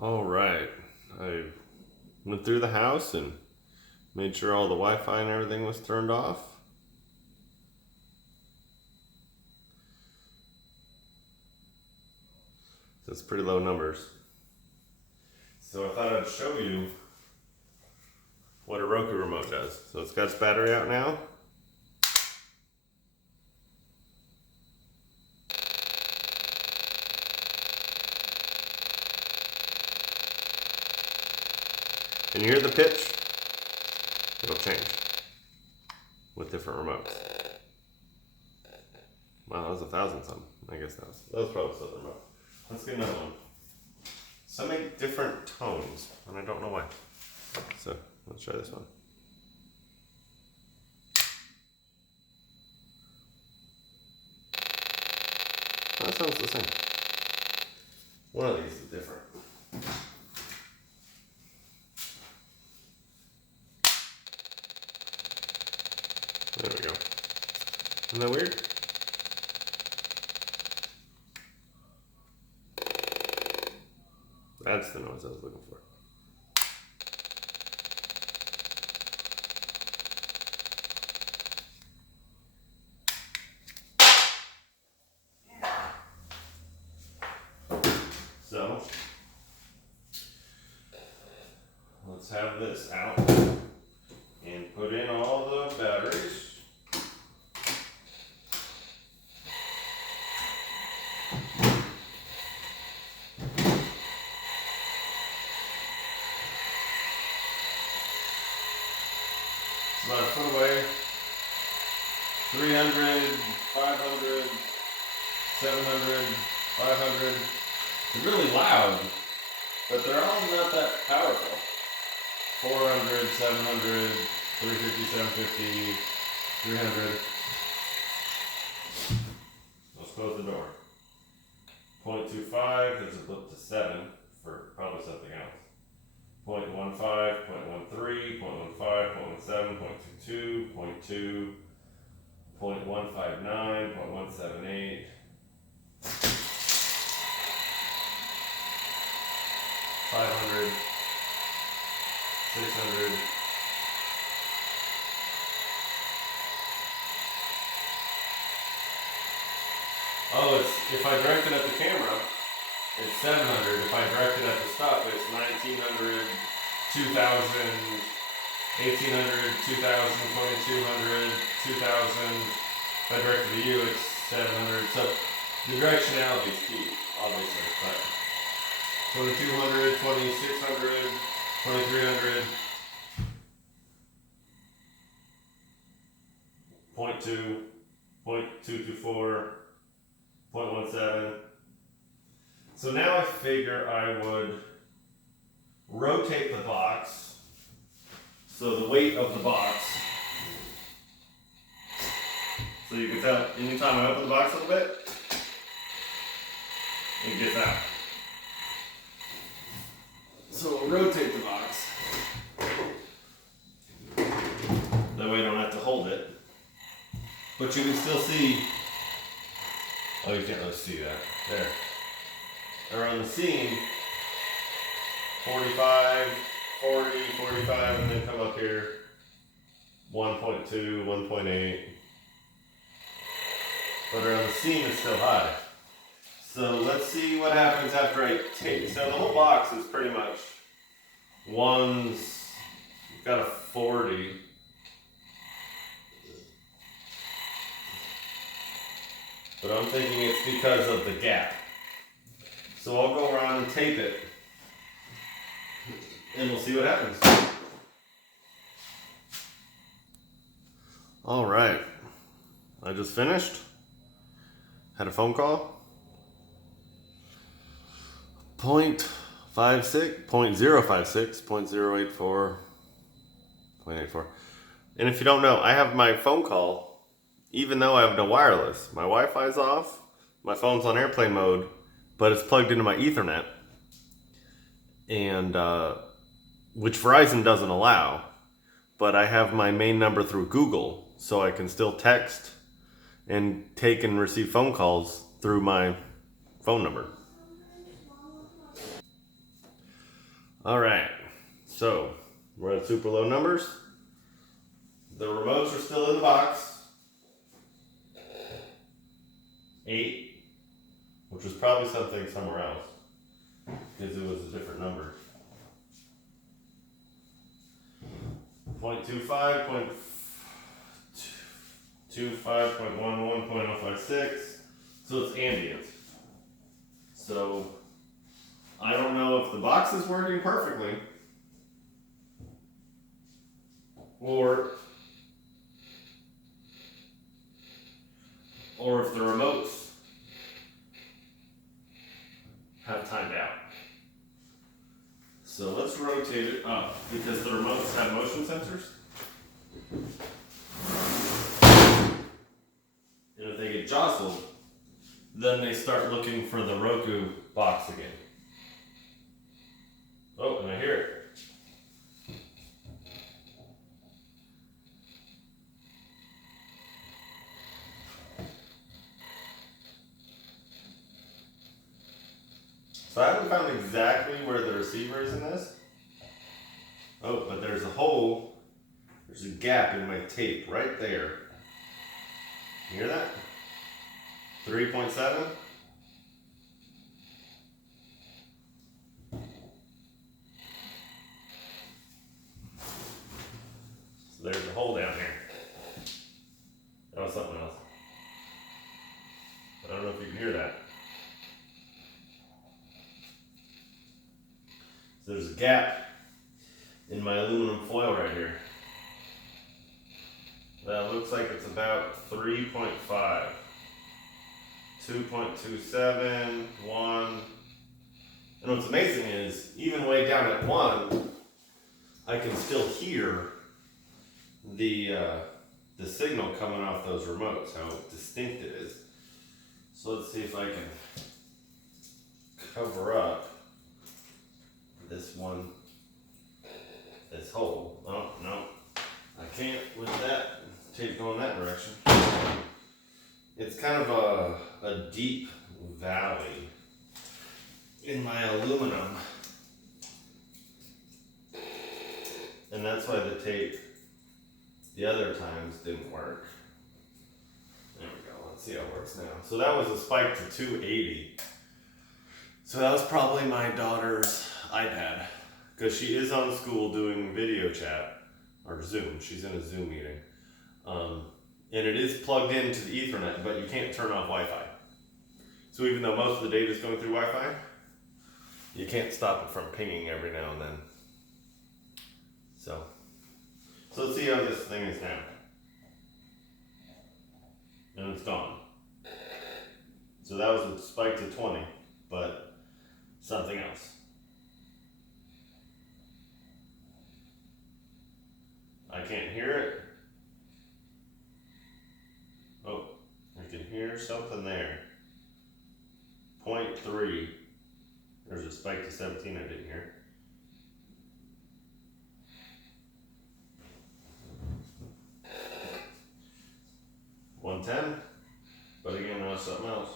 All right, I went through the house and made sure all the Wi-Fi and everything was turned off. That's pretty low numbers. So I thought I'd show you what a Roku remote does. So it's got its battery out now. And you hear the pitch? It'll change with different remotes. Wow, that was 1,000 something. I guess that was probably still the remote. Let's get another one. Some make different tones, and I don't know why. So let's try this one. That sounds the same. One of these is different. There we go. Isn't that weird? That's the noise I was looking for. So, let's have this out and put in all the batteries. It's about a foot away. 300, 500, 700, 500. They're really loud, but they're all not that powerful. 400, 700, 350, 750, 300. Let's close the door. 0.25, there's a flip to 7 for probably something else. 0.15, 0.13, 0.15, 0.17, 0.22, 0.2, 0.159, 0.178. 500, 600, oh, it's, if I direct it at the camera, it's 700. If I direct it at the stuff, it's 1900, 2000, 1800, 2000, 2200, 2000. If I direct it to you, it's 700. So the directionality is key, obviously, but 2200, 2600, 2300, 0.2, 0.224, 0.17. So now I figure I would rotate the box so the weight of the box, so you can tell anytime I open the box a little bit, it gets out. So we'll rotate the box. That way I don't have to hold it. But you can still see, oh, you can't really see that. There. Around the seam, 45, 40, 45, and then come up here, 1.2, 1.8. But around the seam is still high. So let's see what happens after I take. So the whole box is pretty much got a 40. But I'm thinking it's because of the gap. So I'll go around and tape it, and we'll see what happens. All right, I just finished. Had a phone call. 0.56, 0.056, 0.084, 0.84. And if you don't know, I have my phone call, even though I have no wireless. My Wi-Fi's off, my phone's on airplane mode, but it's plugged into my Ethernet, and which Verizon doesn't allow. But I have my main number through Google, so I can still text and take and receive phone calls through my phone number. All right, so we're at super low numbers. The remotes are still in the box. 8, which was probably something somewhere else because it was a different number. 0.25, 0.25, 0.11, 0.056. So it's ambient. So I don't know if the box is working perfectly or if the remotes have timed out. So let's rotate it up because the remotes have motion sensors. And if they get jostled, then they start looking for the Roku box again. Oh, and I hear it. So I haven't found exactly where the receiver is in this. Oh, but there's a hole, there's a gap in my tape right there. You hear that? 3.7. So there's a hole down there. That was something else. I don't know if you can hear that. So there's a gap in my aluminum foil right here. That looks like it's about 3.5. 2.27, 1. And what's amazing is, even way down at 1, I can still hear the signal coming off those remotes, how distinct it is. So let's see if I can cover up this hole. Oh, no, I can't with that tape going that direction. It's kind of a deep valley in my aluminum. And that's why the tape the other times didn't work. There we go, let's see how it works now. So that was a spike to 280. So that was probably my daughter's iPad, because she is on school doing video chat, or Zoom. She's in a Zoom meeting. And it is plugged into the Ethernet, but you can't turn off Wi-Fi. So even though most of the data is going through Wi-Fi, you can't stop it from pinging every now and then. So let's see how this thing is now. And it's gone. So that was a spike to 20, but something else. I can't hear it. Oh, I can hear something there. 0.3. There's a spike to 17 I didn't hear. $110, but again, that was something else.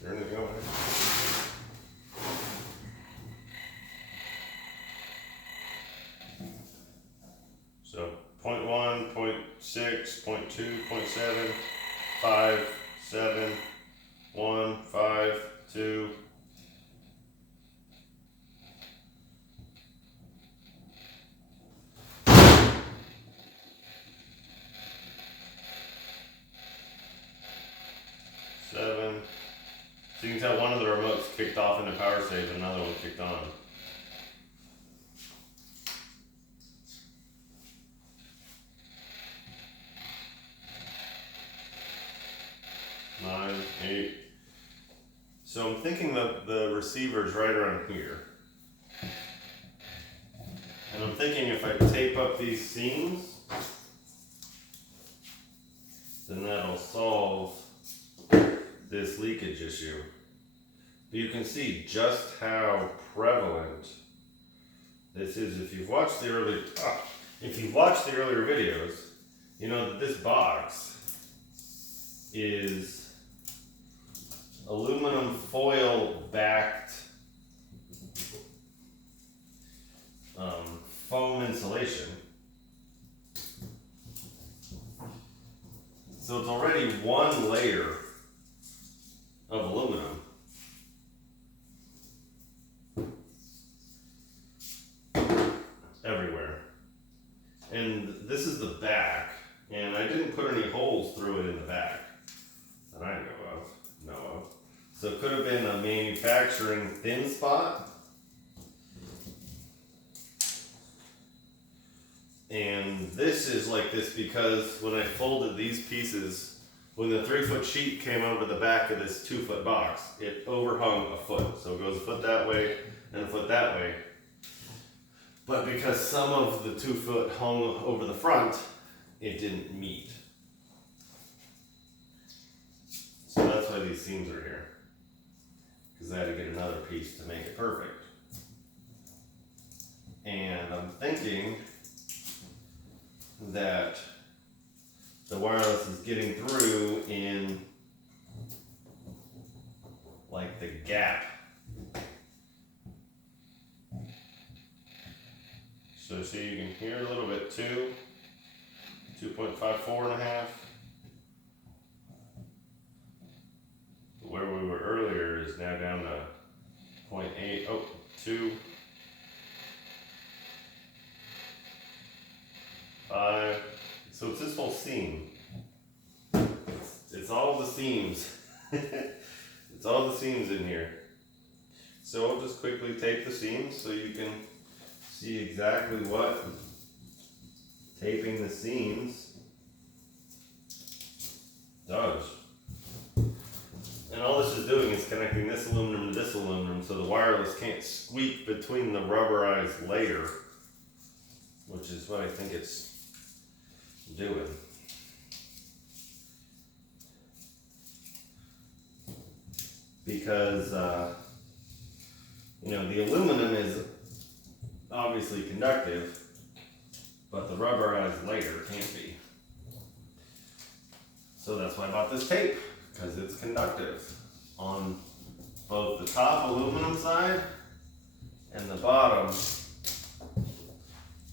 There they go. So 0.1, 0.6, 0.2, 0.7, 5, 7, 1, 5, 2. So you can tell one of the remotes kicked off into power save, another one kicked on. Nine, 8. So I'm thinking that the receiver's right around here. And I'm thinking if I tape up these seams, then that'll solve this leakage issue. But you can see just how prevalent this is. If you've watched the earlier videos, you know that this box is aluminum foil backed foam insulation. So it's already one layer of aluminum. Everywhere. And this is the back, and I didn't put any holes through it in the back that I know of. So it could have been a manufacturing thin spot. And this is like this because when I folded these pieces, when the 3-foot sheet came over the back of this 2-foot box, it overhung a foot. So it goes a foot that way and a foot that way. But because some of the 2-foot hung over the front, it didn't meet. So that's why these seams are here. Because I had to get another piece to make it perfect. And I'm thinking that the wireless is getting through in like the gap. So see, you can hear a little bit too. 2.54 and a half. Where we were earlier is now down to 0.8, 2, 5. So it's this whole seam. It's all the seams. It's all the seams in here. So I'll just quickly tape the seams so you can see exactly what taping the seams does. And all this is doing is connecting this aluminum to this aluminum so the wireless can't squeak between the rubberized layer, which is what I think it's doing. Because, the aluminum is obviously conductive, but the rubberized layer can't be. So that's why I bought this tape, because it's conductive on both the top aluminum side and the bottom,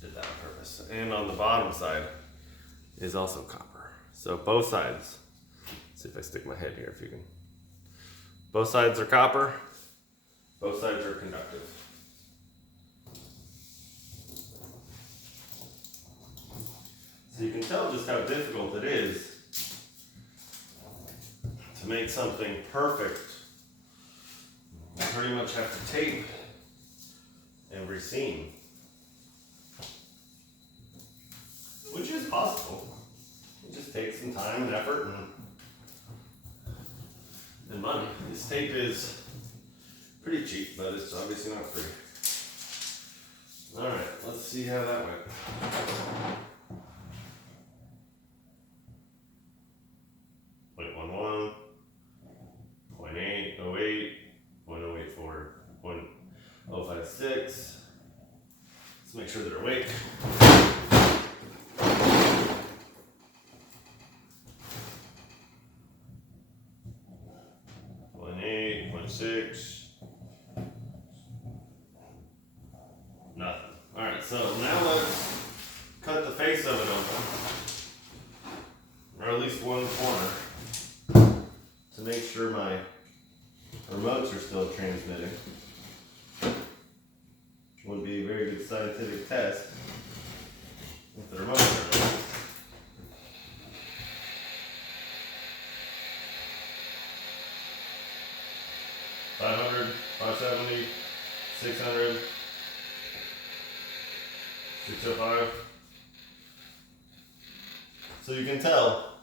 did that on purpose, and on the bottom side is also copper. So both sides, let's see if I stick my head here if you can. Both sides are copper, both sides are conductive. So you can tell just how difficult it is to make something perfect. You pretty much have to tape every seam, which is possible. It just takes some time and effort and money. This tape is pretty cheap, but it's obviously not free. All right, let's see how that went. 0.11, 0.8, 0.08, 0.084, 0.056. Let's make sure they're awake. 0.8, 0.6. Nothing. Alright, so now let's cut the face of it open. Or at least one corner. To make sure my remotes are still transmitting. Would be a very good scientific test if the remotes are on. 500, 570, 600, 605. So you can tell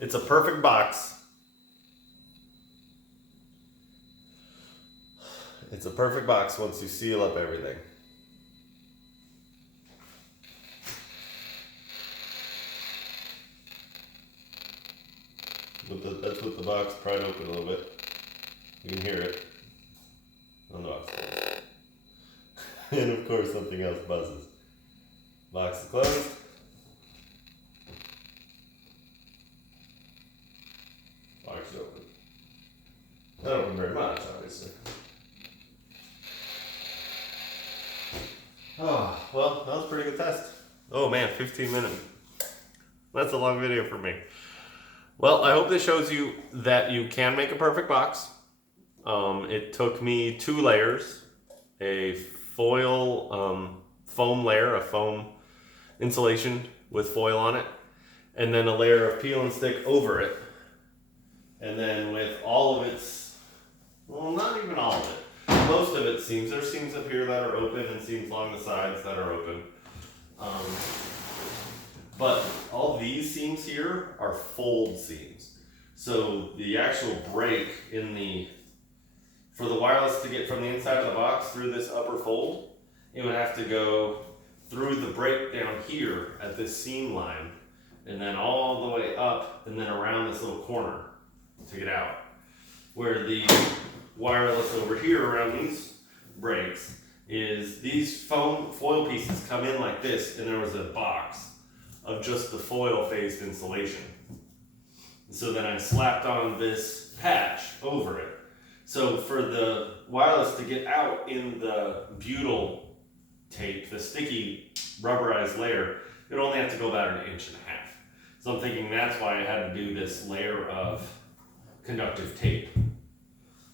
it's a perfect box. It's a perfect box once you seal up everything. That's what the box pried open a little bit. You can hear it on the box. And of course something else buzzes. Box is closed. Well, that was a pretty good test. Oh man, 15 minutes. That's a long video for me. Well, I hope this shows you that you can make a perfect box. It took me 2 layers, a foil foam layer, a foam insulation with foil on it, and then a layer of peel and stick over it. And then with all of its, well, not even all of it, most of it seams. There's seams up here that are open and seams along the sides that are open. But all these seams here are fold seams. So the actual break for the wireless to get from the inside of the box through this upper fold, it would have to go through the break down here at this seam line, and then all the way up and then around this little corner to get out. Where the wireless over here around these breaks is these foil pieces come in like this, and there was a box of just the foil faced insulation. So then I slapped on this patch over it. So for the wireless to get out in the butyl tape, the sticky rubberized layer, it would only have to go about 1.5 inches. So I'm thinking that's why I had to do this layer of conductive tape.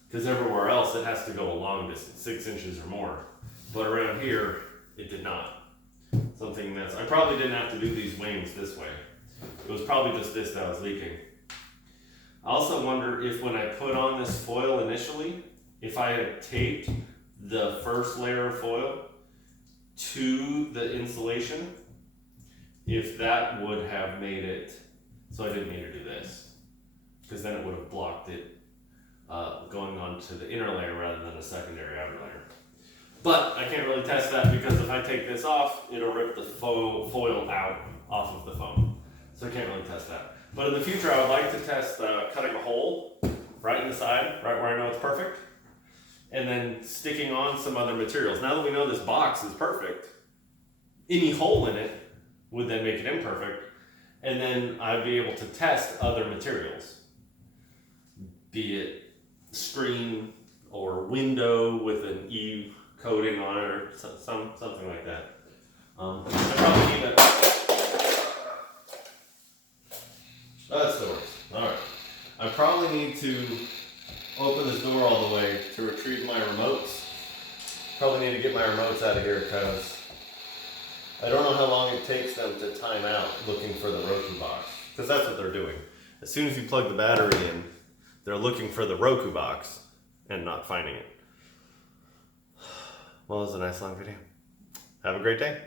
Because everywhere else it has to go a long distance, 6 inches or more. But around here, it did not. Something that's, I probably didn't have to do these wings this way. It was probably just this that was leaking. I also wonder if when I put on this foil initially, if I had taped the first layer of foil to the insulation, if that would have made it so I didn't need to do this. Because then it would have blocked it going on to the inner layer rather than a secondary outer layer. But I can't really test that because if I take this off, it'll rip the foil out off of the foam. So I can't really test that. But in the future, I would like to test cutting a hole right in the side, right where I know it's perfect, and then sticking on some other materials. Now that we know this box is perfect, any hole in it would then make it imperfect, and then I'd be able to test other materials, be it screen or window with an E coating on it or something like that. I probably need that's the worst. Alright. I probably need to open this door all the way to retrieve my remotes. Probably need to get my remotes out of here because I don't know how long it takes them to time out looking for the Roku box. Because that's what they're doing. As soon as you plug the battery in, they're looking for the Roku box and not finding it. Well, it was a nice long video. Have a great day.